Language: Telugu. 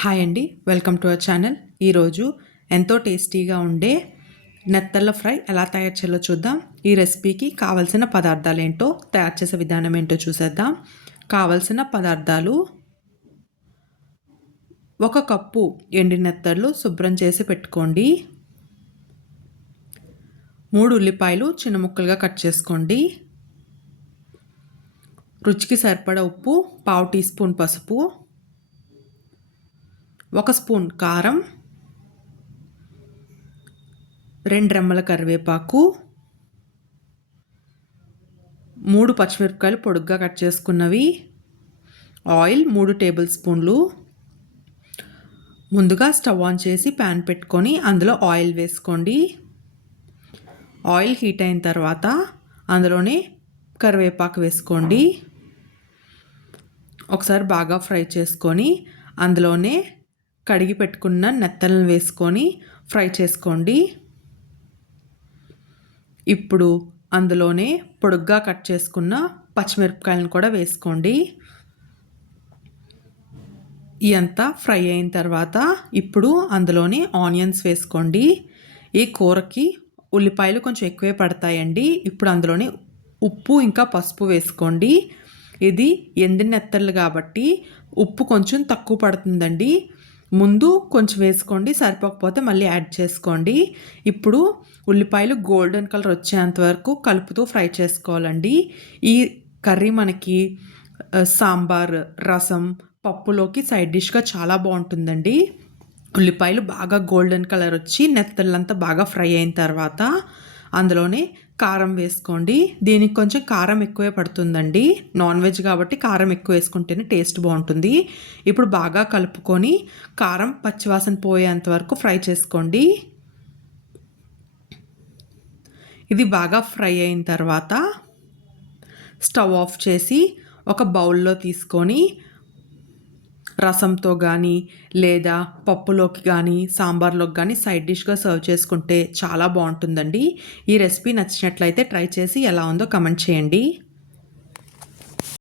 హాయ్ అండి, వెల్కమ్ టు అవర్ ఛానల్. ఈరోజు ఎంతో టేస్టీగా ఉండే నెత్తళ్ళ ఫ్రై ఎలా తయారు చేయాలో చూద్దాం. ఈ రెసిపీకి కావలసిన పదార్థాలు ఏంటో, తయారు చేసే విధానం ఏంటో చూసేద్దాం. కావలసిన పదార్థాలు: 1 కప్పు ఎండి నెత్తళ్ళు శుభ్రం చేసి పెట్టుకోండి. 3 ఉల్లిపాయలు చిన్న ముక్కలుగా కట్ చేసుకోండి. రుచికి సరిపడా ఉప్పు, 1/2 టీ స్పూన్ పసుపు, 1 స్పూన్ కారం, 2 రెమ్మల కరివేపాకు, 3 పచ్చిమిరపకాయలు పొడుగ్గా కట్ చేసుకున్నవి, ఆయిల్ 3 టేబుల్ స్పూన్లు. ముందుగా స్టవ్ ఆన్ చేసి ప్యాన్ పెట్టుకొని అందులో ఆయిల్ వేసుకోండి. ఆయిల్ హీట్ అయిన తర్వాత అందులోనే కరివేపాకు వేసుకోండి. ఒకసారి బాగా ఫ్రై చేసుకొని అందులోనే కడిగి పెట్టుకున్న నెత్తలను వేసుకొని ఫ్రై చేసుకోండి. ఇప్పుడు అందులోనే పొడుగ్గా కట్ చేసుకున్న పచ్చిమిరపకాయలను కూడా వేసుకోండి. ఇదంతా ఫ్రై అయిన తర్వాత ఇప్పుడు అందులోనే ఆనియన్స్ వేసుకోండి. ఈ కూరకి ఉల్లిపాయలు కొంచెం ఎక్కువే పడతాయండి. ఇప్పుడు అందులోనే ఉప్పు ఇంకా పసుపు వేసుకోండి. ఇది ఎండిన నెత్తళ్ళు కాబట్టి ఉప్పు కొంచెం తక్కువ పడుతుందండి. ముందు కొంచెం వేసుకోండి, సరిపోకపోతే మళ్ళీ యాడ్ చేసుకోండి. ఇప్పుడు ఉల్లిపాయలు గోల్డెన్ కలర్ వచ్చేంత వరకు కలుపుతూ ఫ్రై చేసుకోవాలండి. ఈ కర్రీ మనకి సాంబార్, రసం, పప్పులోకి సైడ్ డిష్గా చాలా బాగుంటుందండి. ఉల్లిపాయలు బాగా గోల్డెన్ కలర్ వచ్చి నెత్తళ్ళంతా బాగా ఫ్రై అయిన తర్వాత అందులోనే కారం వేసుకోండి. దీనికి కొంచెం కారం ఎక్కువే పడుతుందండి. నాన్ వెజ్ కాబట్టి కారం ఎక్కువ వేసుకుంటేనే టేస్ట్ బాగుంటుంది. ఇప్పుడు బాగా కలుపుకొని కారం పచ్చివాసన పోయేంత వరకు ఫ్రై చేసుకోండి. ఇది బాగా ఫ్రై అయిన తర్వాత స్టవ్ ఆఫ్ చేసి ఒక బౌల్లో తీసుకొని రసంతో కానీ లేదా పప్పులోకి కానీ సాంబార్లోకి కానీ సైడ్ డిష్గా సర్వ్ చేసుకుంటే చాలా బాగుంటుందండి. ఈ రెసిపీ నచ్చినట్లయితే ట్రై చేసి ఎలా ఉందో కమెంట్ చేయండి.